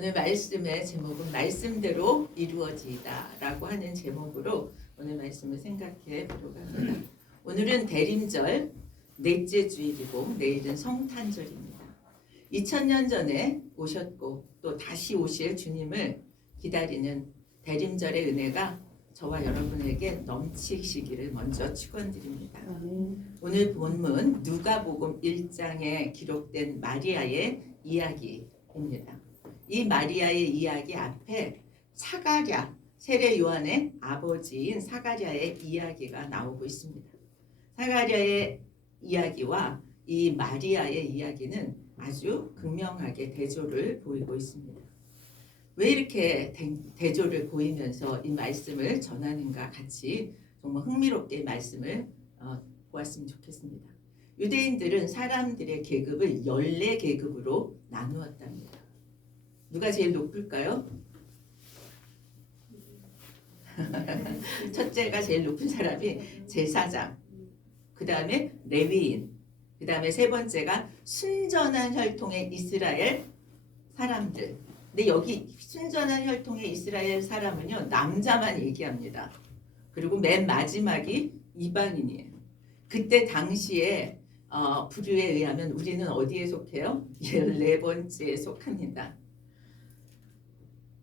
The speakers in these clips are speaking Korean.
오늘 말씀의 제목은 말씀대로 이루어지이다 라고 하는 제목으로 오늘 말씀을 생각해 보려고 합니다. 오늘은 대림절 넷째 주일이고 내일은 성탄절입니다. 2000년 전에 오셨고 또 다시 오실 주님을 기다리는 대림절의 은혜가 저와 여러분에게 넘치시기를 먼저 축원드립니다. 오늘 본문 누가복음 1장에 기록된 마리아의 이야기입니다. 이 마리아의 이야기 앞에 사가랴, 세례 요한의 아버지인 사가랴의 이야기가 나오고 있습니다. 사가랴의 이야기와 이 마리아의 이야기는 아주 극명하게 대조를 보이고 있습니다. 왜 이렇게 대조를 보이면서 이 말씀을 전하는가 같이 정말 흥미롭게 말씀을 보았으면 좋겠습니다. 유대인들은 사람들의 계급을 14계급으로 나누었답니다. 누가 제일 높을까요? 첫째가 제일 높은 사람이 제사장, 그 다음에 레위인, 그 다음에 세 번째가 순전한 혈통의 이스라엘 사람들. 근데 여기 순전한 혈통의 이스라엘 사람은요, 남자만 얘기합니다. 그리고 맨 마지막이 이방인이에요. 그때 당시에 부류에 의하면 우리는 어디에 속해요? 14번째에 속합니다.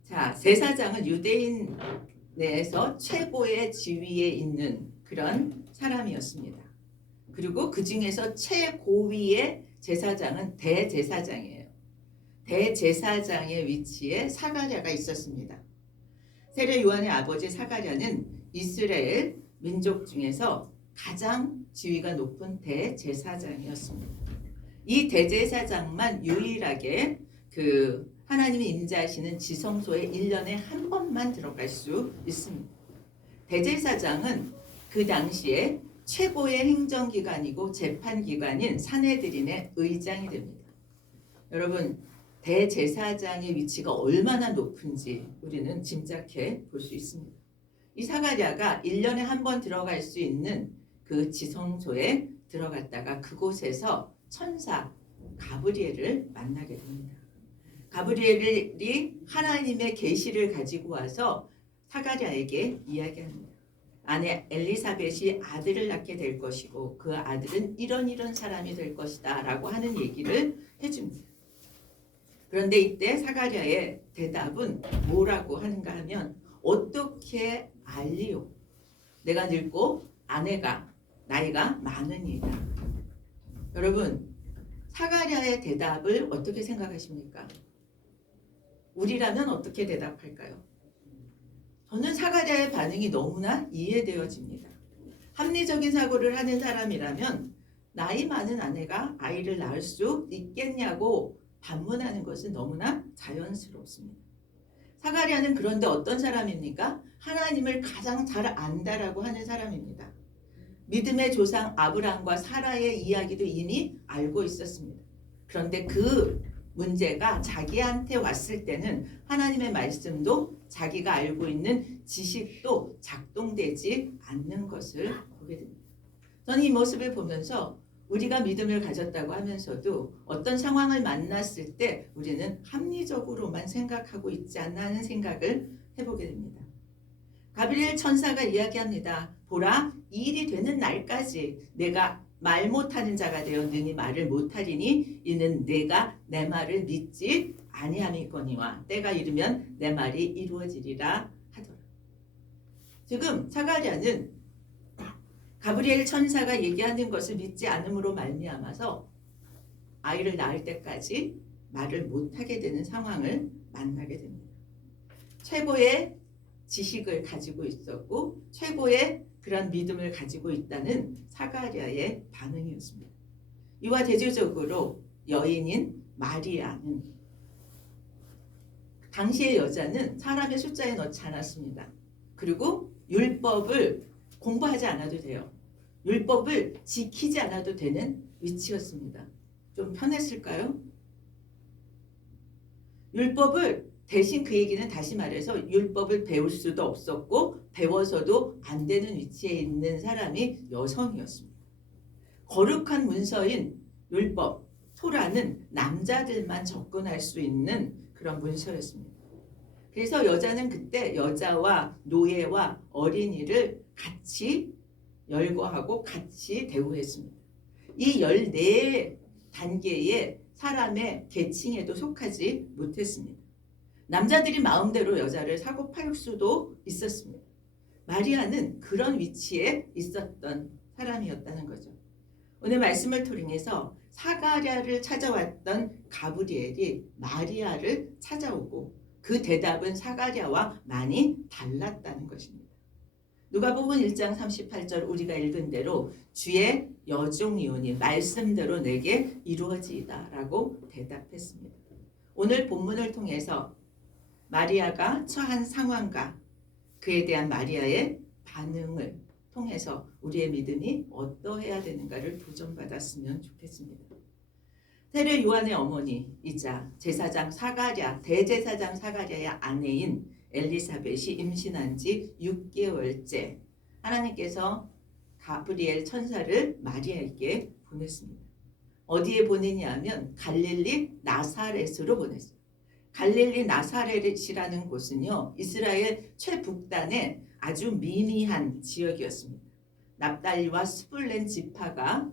자, 제사장은 유대인 내에서 최고의 지위에 있는 그런 사람이었습니다. 그리고 그 중에서 최고위의 제사장은 대제사장이에요. 대제사장의 위치에 사가랴가 있었습니다. 세례 요한의 아버지 사가랴는 이스라엘 민족 중에서 가장 지위가 높은 대제사장이었습니다. 이 대제사장만 유일하게 하나님이 임재하시는 지성소에 1년에 한 번만 들어갈 수 있습니다. 대제사장은 그 당시에 최고의 행정기관이고 재판기관인 산헤드린의 의장이 됩니다. 여러분, 대제사장의 위치가 얼마나 높은지 우리는 짐작해 볼 수 있습니다. 이 사가랴가 1년에 한 번 들어갈 수 있는 그 지성소에 들어갔다가 그곳에서 천사 가브리엘을 만나게 됩니다. 가브리엘이 하나님의 계시를 가지고 와서 사가랴에게 이야기합니다. 아내 엘리사벳이 아들을 낳게 될 것이고 그 아들은 이런 사람이 될 것이다 라고 하는 얘기를 해줍니다. 그런데 이때 사가랴의 대답은 뭐라고 하는가 하면 어떻게 알리요? 내가 늙고 아내가 나이가 많으니이다. 여러분, 사가랴의 대답을 어떻게 생각하십니까? 우리라면 어떻게 대답할까요? 저는 사가랴의 반응이 너무나 이해되어집니다. 합리적인 사고를 하는 사람이라면 나이 많은 아내가 아이를 낳을 수 있겠냐고 반문하는 것은 너무나 자연스럽습니다. 사가랴는 그런데 어떤 사람입니까? 하나님을 가장 잘 안다라고 하는 사람입니다. 믿음의 조상 아브라함과 사라의 이야기도 이미 알고 있었습니다. 그런데 그 문제가 자기한테 왔을 때는 하나님의 말씀도 자기가 알고 있는 지식도 작동되지 않는 것을 보게 됩니다. 저는 이 모습을 보면서 우리가 믿음을 가졌다고 하면서도 어떤 상황을 만났을 때 우리는 합리적으로만 생각하고 있지 않나 하는 생각을 해보게 됩니다. 가브리엘 천사가 이야기합니다. 보라, 이 일이 되는 날까지 내가 말 못하는 자가 되어 능히 말을 못하리니 이는 내가 내 말을 믿지 아니함이거니와 때가 이르면 내 말이 이루어지리라 하더라. 지금 사가랴는 가브리엘 천사가 얘기하는 것을 믿지 않음으로 말미암아서 아이를 낳을 때까지 말을 못하게 되는 상황을 만나게 됩니다. 최고의 지식을 가지고 있었고 최고의 그런 믿음을 가지고 있다는 사가랴의 반응이었습니다. 이와 대조적으로 여인인 마리아는 당시의 여자는 사람의 숫자에 넣지 않았습니다. 그리고 율법을 공부하지 않아도 돼요. 율법을 지키지 않아도 되는 위치였습니다. 좀 편했을까요? 율법을 대신 그 얘기는 다시 말해서 율법을 배울 수도 없었고 배워서도 안 되는 위치에 있는 사람이 여성이었습니다. 거룩한 문서인 율법, 토라는 남자들만 접근할 수 있는 그런 문서였습니다. 그래서 여자는 그때 여자와 노예와 어린이를 같이 열거하고 같이 대우했습니다. 이 14단계의 사람의 계층에도 속하지 못했습니다. 남자들이 마음대로 여자를 사고 팔 수도 있었습니다. 마리아는 그런 위치에 있었던 사람이었다는 거죠. 오늘 말씀을 통해서 사가랴를 찾아왔던 가브리엘이 마리아를 찾아오고 그 대답은 사가랴와 많이 달랐다는 것입니다. 누가복음 1장 38절 우리가 읽은 대로 주의 여종이오니 말씀대로 내게 이루어지이다 라고 대답했습니다. 오늘 본문을 통해서 마리아가 처한 상황과 그에 대한 마리아의 반응을 통해서 우리의 믿음이 어떠해야 되는가를 도전받았으면 좋겠습니다. 세례 요한의 어머니이자 제사장 사가랴, 대제사장 사가랴의 아내인 엘리사벳이 임신한 지 6개월째 하나님께서 가브리엘 천사를 마리아에게 보냈습니다. 어디에 보내냐 하면 갈릴리 나사렛으로 보냈어요. 갈릴리 나사렛이라는 곳은요, 이스라엘 최북단의 아주 미미한 지역이었습니다. 납달리와 스불렌 지파가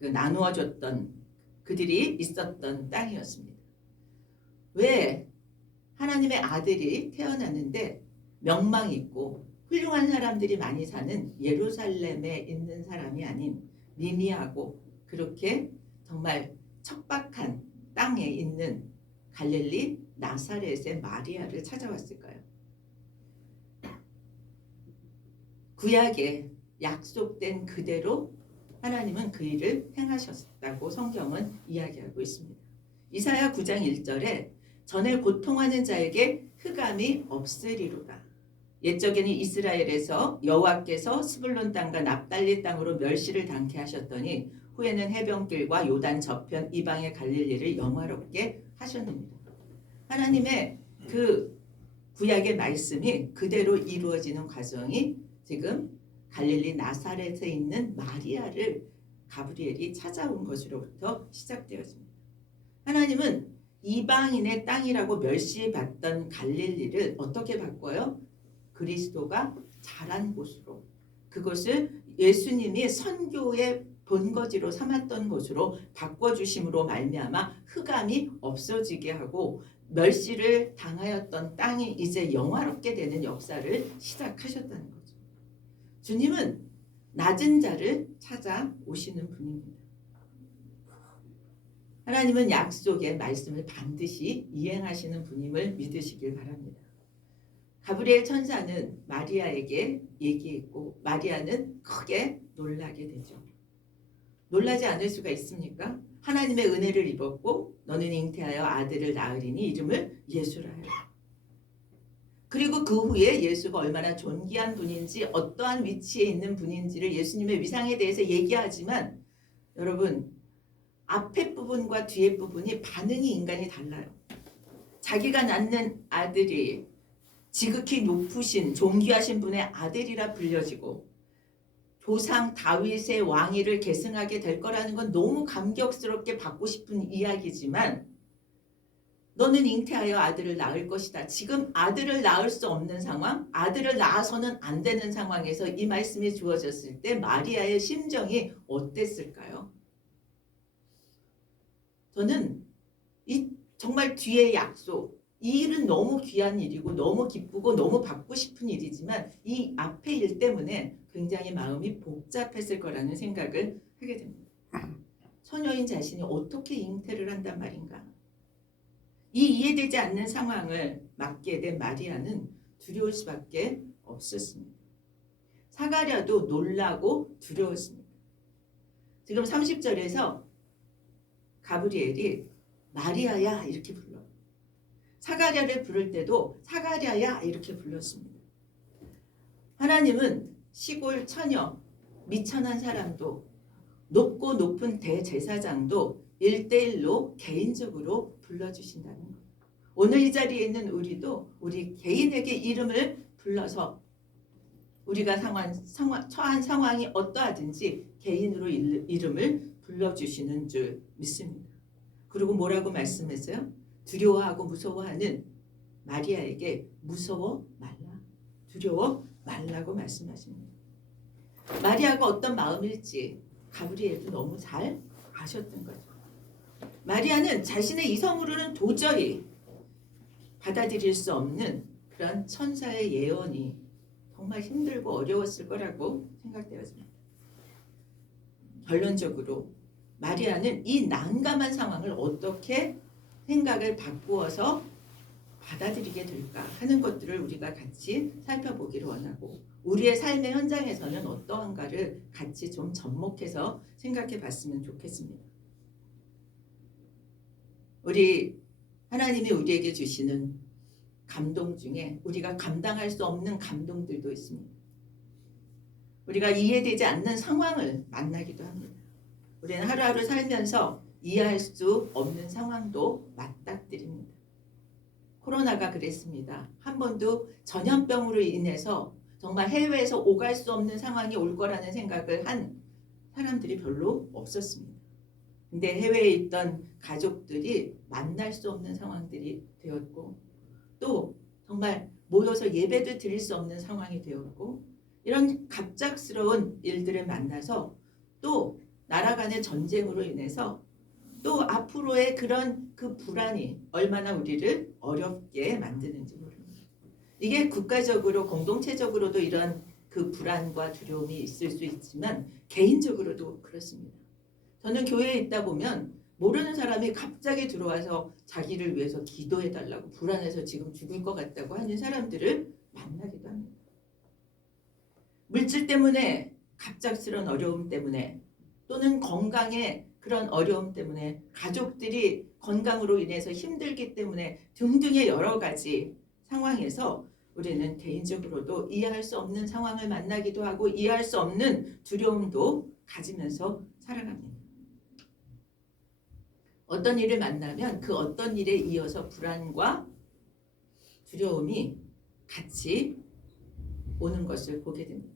나누어졌던 그들이 있었던 땅이었습니다. 왜 하나님의 아들이 태어났는데 명망 있고 훌륭한 사람들이 많이 사는 예루살렘에 있는 사람이 아닌 미미하고 그렇게 정말 척박한 땅에 있는 갈릴리 나사렛의 마리아를 찾아왔을까요? 구약에 약속된 그대로 하나님은 그 일을 행하셨다고 성경은 이야기하고 있습니다. 이사야 9장 1절에 전에 고통하는 자에게 흑암이 없으리로다. 옛적에는 이스라엘에서 여호와께서 스불론 땅과 납달리 땅으로 멸시를 당케 하셨더니 후에는 해변길과 요단 저편 이방의 갈릴리를 영화롭게 하셨습니다. 하나님의 그 구약의 말씀이 그대로 이루어지는 과정이 지금 갈릴리 나사렛에 있는 마리아를 가브리엘이 찾아온 것으로부터 시작되었습니다. 하나님은 이방인의 땅이라고 멸시받던 갈릴리를 어떻게 바꿔요? 그리스도가 자란 곳으로, 그것을 예수님이 선교의 본거지로 삼았던 곳으로 바꿔주심으로 말미암아 흑암이 없어지게 하고 멸시를 당하였던 땅이 이제 영화롭게 되는 역사를 시작하셨다는 거죠. 주님은 낮은 자를 찾아오시는 분입니다. 하나님은 약속의 말씀을 반드시 이행하시는 분임을 믿으시길 바랍니다. 가브리엘 천사는 마리아에게 얘기했고 마리아는 크게 놀라게 되죠. 놀라지 않을 수가 있습니까? 하나님의 은혜를 입었고 너는 잉태하여 아들을 낳으리니 이름을 예수라 하라. 그리고 그 후에 예수가 얼마나 존귀한 분인지 어떠한 위치에 있는 분인지를 예수님의 위상에 대해서 얘기하지만 여러분 앞에 부분과 뒤에 부분이 반응이 인간이 달라요. 자기가 낳는 아들이 지극히 높으신 존귀하신 분의 아들이라 불려지고 조상 다윗의 왕위를 계승하게 될 거라는 건 너무 감격스럽게 받고 싶은 이야기지만 너는 잉태하여 아들을 낳을 것이다. 지금 아들을 낳을 수 없는 상황, 아들을 낳아서는 안 되는 상황에서 이 말씀이 주어졌을 때 마리아의 심정이 어땠을까요? 저는 이 정말 뒤의 약속, 이 일은 너무 귀한 일이고 너무 기쁘고 너무 받고 싶은 일이지만 이 앞의 일 때문에 굉장히 마음이 복잡했을 거라는 생각을 하게 됩니다. 처녀인 자신이 어떻게 잉태를 한단 말인가? 이 이해되지 않는 상황을 맞게 된 마리아는 두려울 수밖에 없었습니다. 사가랴도 놀라고 두려웠습니다. 지금 30절에서 가브리엘이 마리아야 이렇게 불러요. 사가랴를 부를 때도 사가랴야 이렇게 불렀습니다. 하나님은 시골 처녀, 미천한 사람도 높고 높은 대제사장도 1대1로 개인적으로 불러주신다는 거예요. 오늘 이 자리에 있는 우리도 우리 개인에게 이름을 불러서 우리가 처한 상황이 어떠하든지 개인으로 이름을 불러주시는 줄 믿습니다. 그리고 뭐라고 말씀했어요? 두려워하고 무서워하는 마리아에게 무서워 말라, 두려워 말라고 말씀하십니다. 마리아가 어떤 마음일지 가브리엘도 너무 잘 아셨던 거죠. 마리아는 자신의 이성으로는 도저히 받아들일 수 없는 그런 천사의 예언이 정말 힘들고 어려웠을 거라고 생각되었습니다. 결론적으로 마리아는 이 난감한 상황을 어떻게 생각을 바꾸어서 받아들이게 될까 하는 것들을 우리가 같이 살펴보기를 원하고, 우리의 삶의 현장에서는 어떠한가를 같이 좀 접목해서 생각해 봤으면 좋겠습니다. 하나님이 우리에게 주시는 감동 중에 우리가 감당할 수 없는 감동들도 있습니다. 우리가 이해되지 않는 상황을 만나기도 합니다. 우리는 하루하루 살면서 이해할 수 없는 상황도 맞닥뜨립니다. 코로나가 그랬습니다. 한 번도 전염병으로 인해서 정말 해외에서 오갈 수 없는 상황이 올 거라는 생각을 한 사람들이 별로 없었습니다. 근데 해외에 있던 가족들이 만날 수 없는 상황들이 되었고, 또 정말 모여서 예배도 드릴 수 없는 상황이 되었고, 이런 갑작스러운 일들을 만나서 또 나라 간의 전쟁으로 인해서 또 앞으로의 그런 그 불안이 얼마나 우리를 어렵게 만드는지 모릅니다. 이게 국가적으로 공동체적으로도 이런 그 불안과 두려움이 있을 수 있지만 개인적으로도 그렇습니다. 저는 교회에 있다 보면 모르는 사람이 갑자기 들어와서 자기를 위해서 기도해달라고, 불안해서 지금 죽을 것 같다고 하는 사람들을 만나기도 합니다. 물질 때문에, 갑작스러운 어려움 때문에, 또는 건강에 그런 어려움 때문에, 가족들이 건강으로 인해서 힘들기 때문에 등등의 여러 가지 상황에서 우리는 개인적으로도 이해할 수 없는 상황을 만나기도 하고 이해할 수 없는 두려움도 가지면서 살아갑니다. 어떤 일을 만나면 그 어떤 일에 이어서 불안과 두려움이 같이 오는 것을 보게 됩니다.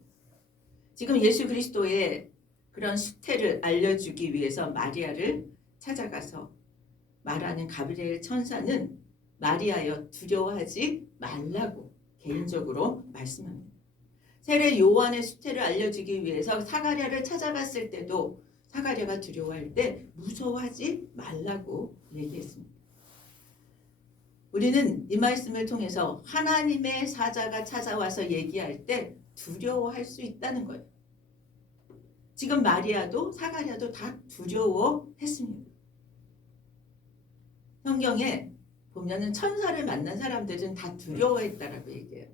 지금 예수 그리스도의 그런 수태를 알려주기 위해서 마리아를 찾아가서 말하는 가브리엘 천사는 마리아여 두려워하지 말라고 개인적으로 말씀합니다. 세례 요한의 수태를 알려주기 위해서 사가랴를 찾아갔을 때도 사가랴가 두려워할 때 무서워하지 말라고 얘기했습니다. 우리는 이 말씀을 통해서 하나님의 사자가 찾아와서 얘기할 때 두려워할 수 있다는 거예요. 지금 마리아도 사가랴도 다 두려워했습니다. 성경에 보면은 천사를 만난 사람들은 다 두려워했다라고 얘기해요.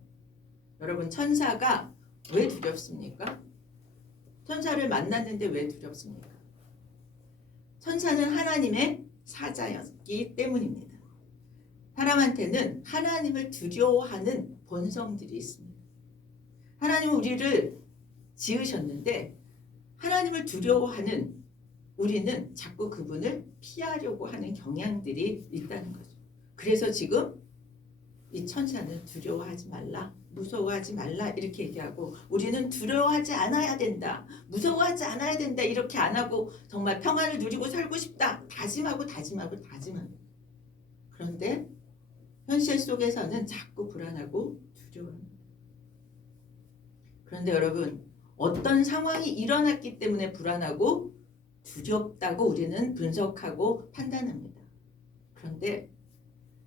여러분, 천사가 왜 두렵습니까? 천사를 만났는데 왜 두렵습니까? 천사는 하나님의 사자였기 때문입니다. 사람한테는 하나님을 두려워하는 본성들이 있습니다. 하나님은 우리를 지으셨는데 하나님을 두려워하는 우리는 자꾸 그분을 피하려고 하는 경향들이 있다는 거죠. 그래서 지금 이 천사는 두려워하지 말라, 무서워하지 말라 이렇게 얘기하고, 우리는 두려워하지 않아야 된다, 무서워하지 않아야 된다 이렇게 안 하고 정말 평안을 누리고 살고 싶다 다짐하고. 그런데 현실 속에서는 자꾸 불안하고 두려워합니다. 그런데 여러분, 어떤 상황이 일어났기 때문에 불안하고 두렵다고 우리는 분석하고 판단합니다. 그런데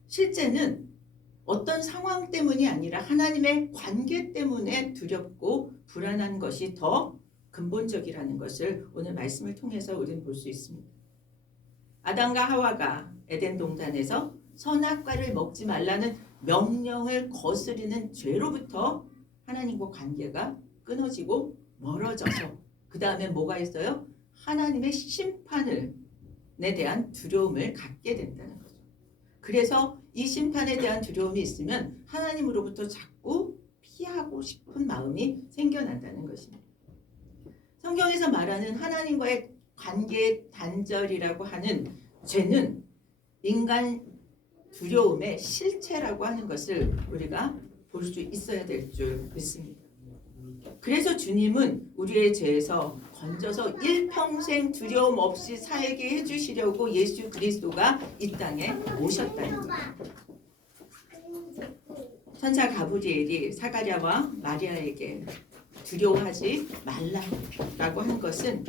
실제는 어떤 상황 때문이 아니라 하나님의 관계 때문에 두렵고 불안한 것이 더 근본적이라는 것을 오늘 말씀을 통해서 우리는 볼 수 있습니다. 아담과 하와가 에덴 동산에서 선악과를 먹지 말라는 명령을 거스르는 죄로부터 하나님과 관계가 끊어지고 멀어져서 그 다음에 뭐가 있어요? 하나님의 심판에 대한 두려움을 갖게 된다는 거죠. 그래서 이 심판에 대한 두려움이 있으면 하나님으로부터 자꾸 피하고 싶은 마음이 생겨난다는 것입니다. 성경에서 말하는 하나님과의 관계 단절이라고 하는 죄는 인간 두려움의 실체라고 하는 것을 우리가 볼 수 있어야 될 줄 믿습니다. 그래서 주님은 우리의 죄에서 건져서 일평생 두려움 없이 살게 해주시려고 예수 그리스도가 이 땅에 오셨다는 거예요. 천사 가브리엘이 사가랴와 마리아에게 두려워하지 말라라고 한 것은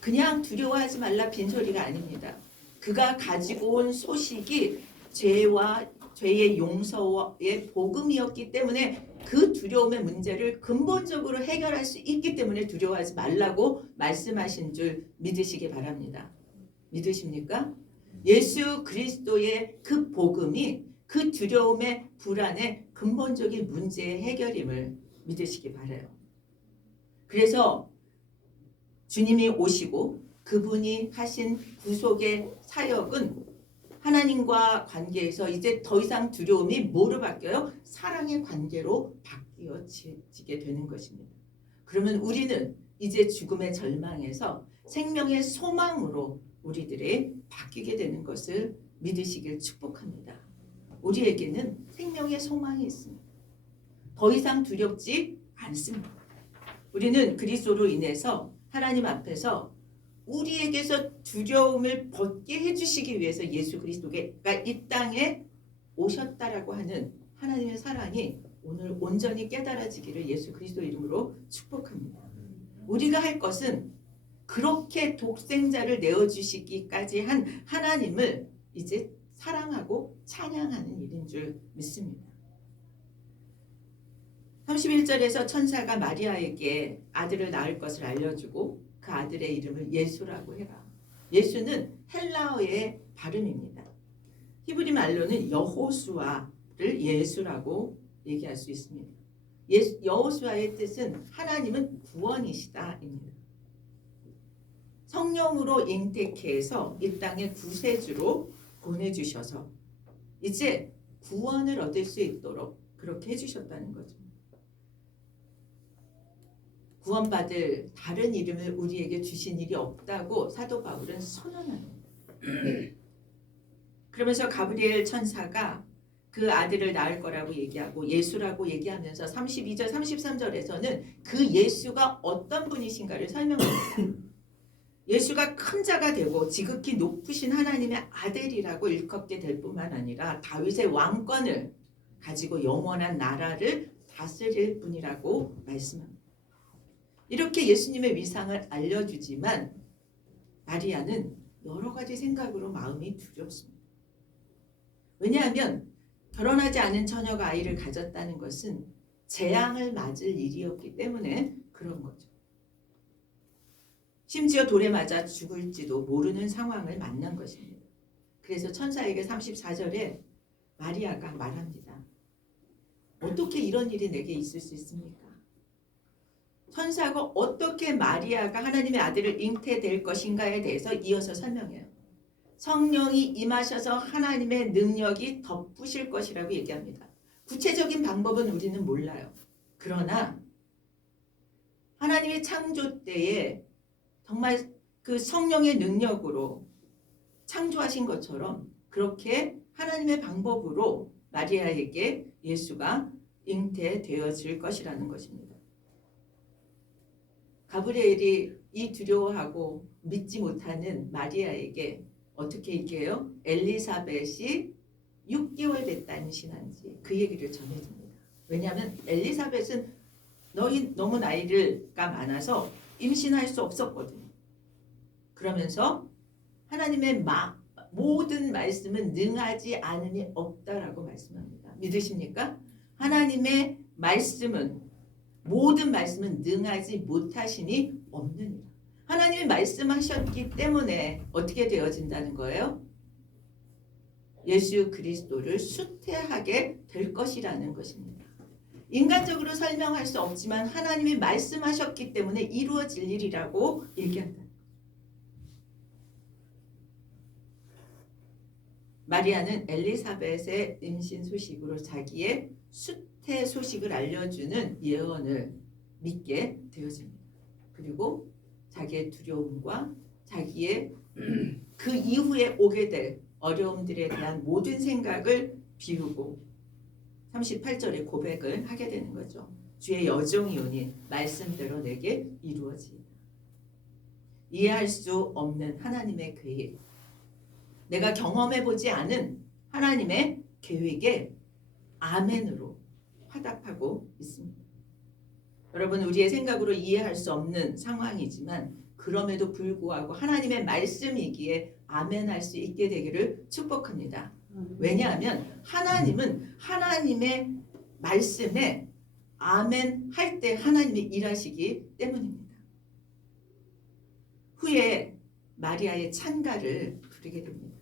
그냥 두려워하지 말라 빈소리가 아닙니다. 그가 가지고 온 소식이 죄의 용서의 복음이었기 때문에 그 두려움의 문제를 근본적으로 해결할 수 있기 때문에 두려워하지 말라고 말씀하신 줄 믿으시기 바랍니다. 믿으십니까? 예수 그리스도의 그 복음이 그 두려움의 불안의 근본적인 문제의 해결임을 믿으시기 바라요. 그래서 주님이 오시고 그분이 하신 구속의 사역은 하나님과 관계에서 이제 더 이상 두려움이 뭐로 바뀌어요? 사랑의 관계로 바뀌어지게 되는 것입니다. 그러면 우리는 이제 죽음의 절망에서 생명의 소망으로 우리들이 바뀌게 되는 것을 믿으시길 축복합니다. 우리에게는 생명의 소망이 있습니다. 더 이상 두렵지 않습니다. 우리는 그리스도로 인해서 하나님 앞에서 우리에게서 두려움을 벗게 해주시기 위해서 예수 그리스도가 이 땅에 오셨다라고 하는 하나님의 사랑이 오늘 온전히 깨달아지기를 예수 그리스도 이름으로 축복합니다. 우리가 할 것은 그렇게 독생자를 내어주시기까지 한 하나님을 이제 사랑하고 찬양하는 일인 줄 믿습니다. 31절에서 천사가 마리아에게 아들을 낳을 것을 알려주고 그 아들의 이름을 예수라고 해라. 예수는 헬라어의 발음입니다. 히브리 말로는 여호수아를 예수라고 얘기할 수 있습니다. 여호수아의 뜻은 하나님은 구원이시다입니다. 성령으로 잉태케해서 이 땅에 구세주로 보내주셔서 이제 구원을 얻을 수 있도록 그렇게 해주셨다는 거죠. 구원받을 다른 이름을 우리에게 주신 일이 없다고 사도 바울은 선언합니다. 그러면서 가브리엘 천사가 그 아들을 낳을 거라고 얘기하고 예수라고 얘기하면서 32절 33절에서는 그 예수가 어떤 분이신가를 설명합니다. 예수가 큰 자가 되고 지극히 높으신 하나님의 아들이라고 일컫게 될 뿐만 아니라 다윗의 왕권을 가지고 영원한 나라를 다스릴 분이라고 말씀합니다. 이렇게 예수님의 위상을 알려주지만 마리아는 여러 가지 생각으로 마음이 두렵습니다. 왜냐하면 결혼하지 않은 처녀가 아이를 가졌다는 것은 재앙을 맞을 일이었기 때문에 그런 거죠. 심지어 돌에 맞아 죽을지도 모르는 상황을 만난 것입니다. 그래서 천사에게 34절에 마리아가 말합니다. 어떻게 이런 일이 내게 있을 수 있습니까? 천사가 어떻게 마리아가 하나님의 아들을 잉태될 것인가에 대해서 이어서 설명해요. 성령이 임하셔서 하나님의 능력이 덮으실 것이라고 얘기합니다. 구체적인 방법은 우리는 몰라요. 그러나 하나님의 창조 때에 정말 그 성령의 능력으로 창조하신 것처럼 그렇게 하나님의 방법으로 마리아에게 예수가 잉태되어질 것이라는 것입니다. 가브리엘이 이 두려워하고 믿지 못하는 마리아에게 어떻게 얘기해요? 엘리사벳이 6개월 됐다 임신한지 그 얘기를 전해줍니다. 왜냐하면 엘리사벳은 너무 나이가 많아서 임신할 수 없었거든요. 그러면서 하나님의 모든 말씀은 능하지 않음이 없다라고 말씀합니다. 믿으십니까? 하나님의 말씀은 모든 말씀은 능하지 못하시니 없느니라. 하나님이 말씀하셨기 때문에 어떻게 되어진다는 거예요? 예수 그리스도를 수태하게 될 것이라는 것입니다. 인간적으로 설명할 수 없지만 하나님이 말씀하셨기 때문에 이루어질 일이라고 얘기한다. 마리아는 엘리사벳의 임신 소식으로 자기의 수태 소식을 알려주는 예언을 믿게 되어집니다. 그리고 자기의 두려움과 자기의 그 이후에 오게 될 어려움들에 대한 모든 생각을 비우고 38절에 고백을 하게 되는 거죠. 주의 여종이오니 말씀대로 내게 이루어지이다. 이해할 수 없는 하나님의 계획, 내가 경험해보지 않은 하나님의 계획에 아멘으로 화답하고 있습니다. 여러분, 우리의 생각으로 이해할 수 없는 상황이지만 그럼에도 불구하고 하나님의 말씀이기에 아멘할 수 있게 되기를 축복합니다. 왜냐하면 하나님은 하나님의 말씀에 아멘 할 때 하나님이 일하시기 때문입니다. 후에 마리아의 찬가를 부르게 됩니다.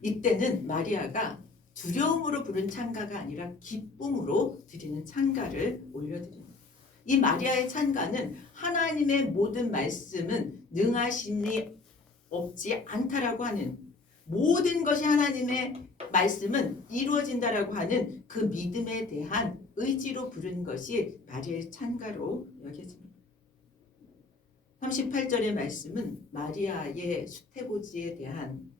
이때는 마리아가 두려움으로 부른 찬가가 아니라 기쁨으로 드리는 찬가를 올려드립니다. 이 마리아의 찬가는 하나님의 모든 말씀은 능하심이 없지 않다라고 하는, 모든 것이 하나님의 말씀은 이루어진다라고 하는 그 믿음에 대한 의지로 부른 것이 마리아의 찬가로 여겨집니다. 38절의 말씀은 마리아의 수태고지에 대한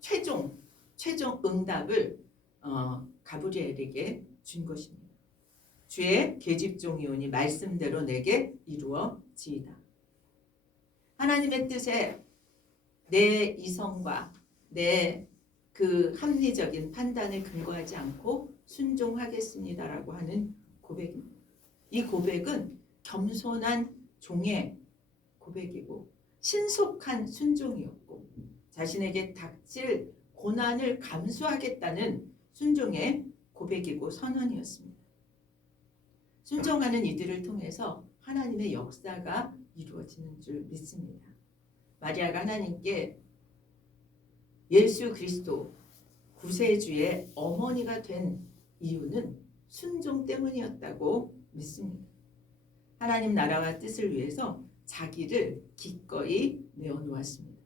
최종 응답을 가브리엘에게 준 것입니다. 주의 계집종이오니 말씀대로 내게 이루어지이다. 하나님의 뜻에 내 이성과 내 그 합리적인 판단을 근거하지 않고 순종하겠습니다라고 하는 고백입니다. 이 고백은 겸손한 종의 고백이고 신속한 순종이었고 자신에게 닥칠 고난을 감수하겠다는 순종의 고백이고 선언이었습니다. 순종하는 이들을 통해서 하나님의 역사가 이루어지는 줄 믿습니다. 마리아가 하나님께 예수 그리스도 구세주의 어머니가 된 이유는 순종 때문이었다고 믿습니다. 하나님 나라와 뜻을 위해서 자기를 기꺼이 내어놓았습니다.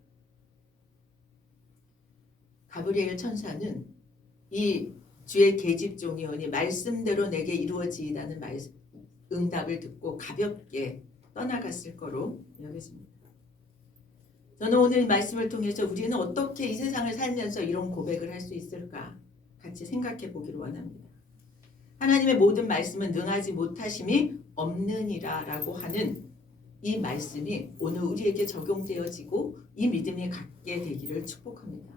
가브리엘 천사는 이 주의 계집종이오니 말씀대로 내게 이루어지이다는 응답을 듣고 가볍게 떠나갔을 거로 여겨집니다. 저는 오늘 말씀을 통해서 우리는 어떻게 이 세상을 살면서 이런 고백을 할 수 있을까 같이 생각해 보기를 원합니다. 하나님의 모든 말씀은 능하지 못하심이 없느니라라고 하는 이 말씀이 오늘 우리에게 적용되어지고 이 믿음이 갖게 되기를 축복합니다.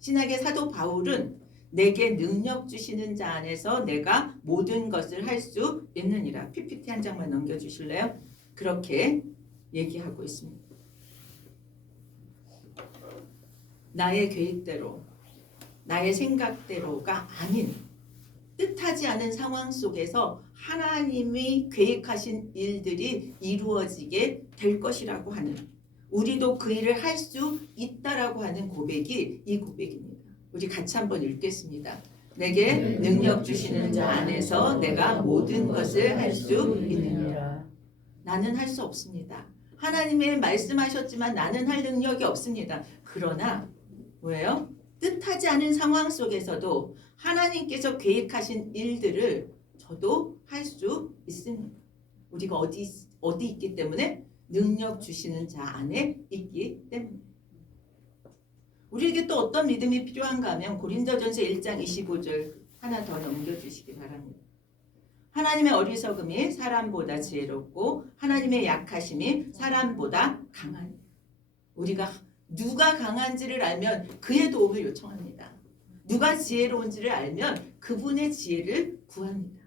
신약의 사도 바울은 내게 능력 주시는 자 안에서 내가 모든 것을 할 수 있느니라. PPT 한 장만 넘겨주실래요? 그렇게 얘기하고 있습니다. 나의 계획대로, 나의 생각대로가 아닌 뜻하지 않은 상황 속에서 하나님이 계획하신 일들이 이루어지게 될 것이라고 하는, 우리도 그 일을 할 수 있다라고 하는 고백이 이 고백입니다. 우리 같이 한번 읽겠습니다. 내게 능력 주시는 자 안에서 내가 모든 것을 할 수 있느니라. 나는 할 수 없습니다. 하나님의 말씀하셨지만 나는 할 능력이 없습니다. 그러나 뭐예요? 뜻하지 않은 상황 속에서도 하나님께서 계획하신 일들을 저도 할 수 있습니다. 우리가 어디 있기 때문에? 능력 주시는 자 안에 있기 때문에. 우리에게 또 어떤 믿음이 필요한가 하면 고린도전서 1장 25절 하나 더 넘겨주시기 바랍니다. 하나님의 어리석음이 사람보다 지혜롭고 하나님의 약하심이 사람보다 강하니. 우리가 누가 강한지를 알면 그의 도움을 요청합니다. 누가 지혜로운지를 알면 그분의 지혜를 구합니다.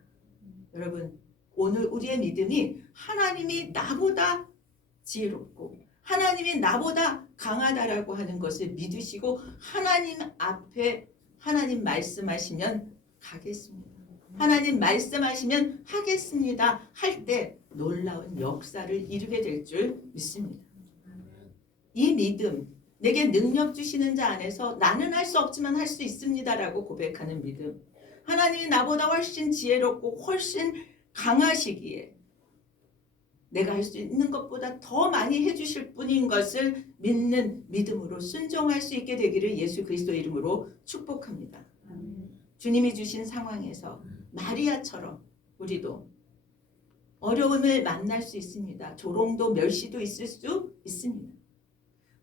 여러분, 오늘 우리의 믿음이 하나님이 나보다 지혜롭고 하나님이 나보다 강하다라고 하는 것을 믿으시고 하나님 앞에 하나님 말씀하시면 가겠습니다. 하나님 말씀하시면 하겠습니다. 할 때 놀라운 역사를 이루게 될 줄 믿습니다. 이 믿음, 내게 능력 주시는 자 안에서 나는 할 수 없지만 할 수 있습니다라고 고백하는 믿음. 하나님이 나보다 훨씬 지혜롭고 훨씬 강하시기에 내가 할 수 있는 것보다 더 많이 해주실 분인 것을 믿는 믿음으로 순종할 수 있게 되기를 예수 그리스도 이름으로 축복합니다. 주님이 주신 상황에서 마리아처럼 우리도 어려움을 만날 수 있습니다. 조롱도 멸시도 있을 수 있습니다.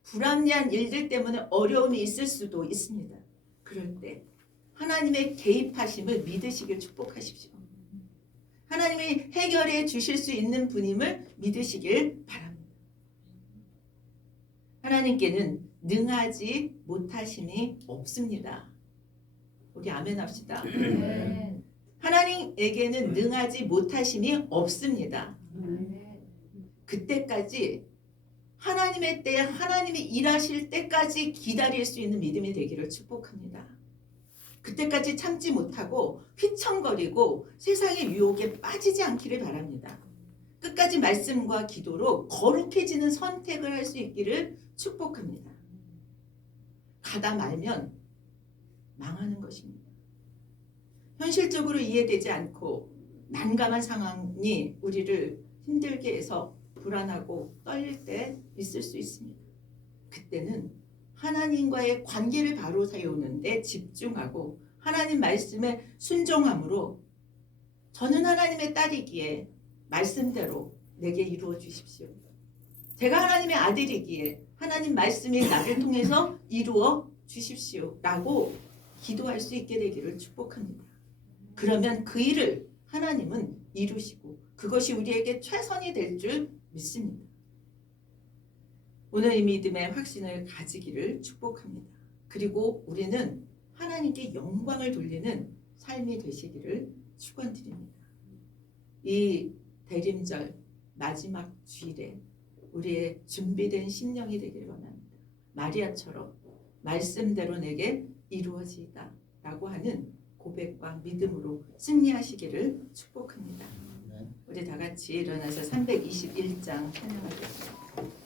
불합리한 일들 때문에 어려움이 있을 수도 있습니다. 그럴 때 하나님의 개입하심을 믿으시길 축복하십시오. 하나님이 해결해 주실 수 있는 분임을 믿으시길 바랍니다. 하나님께는 능하지 못하심이 없습니다. 우리 아멘 합시다. 하나님에게는 능하지 못하심이 없습니다. 그때까지 하나님의 때에 하나님이 일하실 때까지 기다릴 수 있는 믿음이 되기를 축복합니다. 그때까지 참지 못하고 휘청거리고 세상의 유혹에 빠지지 않기를 바랍니다. 끝까지 말씀과 기도로 거룩해지는 선택을 할 수 있기를 축복합니다. 가다 말면 망하는 것입니다. 현실적으로 이해되지 않고 난감한 상황이 우리를 힘들게 해서 불안하고 떨릴 때 있을 수 있습니다. 그때는 하나님과의 관계를 바로 세우는데 집중하고 하나님 말씀에 순종함으로 저는 하나님의 딸이기에 말씀대로 내게 이루어 주십시오. 제가 하나님의 아들이기에 하나님 말씀이 나를 통해서 이루어 주십시오 라고 기도할 수 있게 되기를 축복합니다. 그러면 그 일을 하나님은 이루시고 그것이 우리에게 최선이 될 줄 믿습니다. 오늘 이 믿음의 확신을 가지기를 축복합니다. 그리고 우리는 하나님께 영광을 돌리는 삶이 되시기를 축원드립니다. 이 대림절 마지막 주일에 우리의 준비된 심령이 되기를 원합니다. 마리아처럼 말씀대로 내게 이루어지이다 라고 하는 고백과 믿음으로 승리하시기를 축복합니다. 우리 다 같이 일어나서 321장 찬양하겠습니다.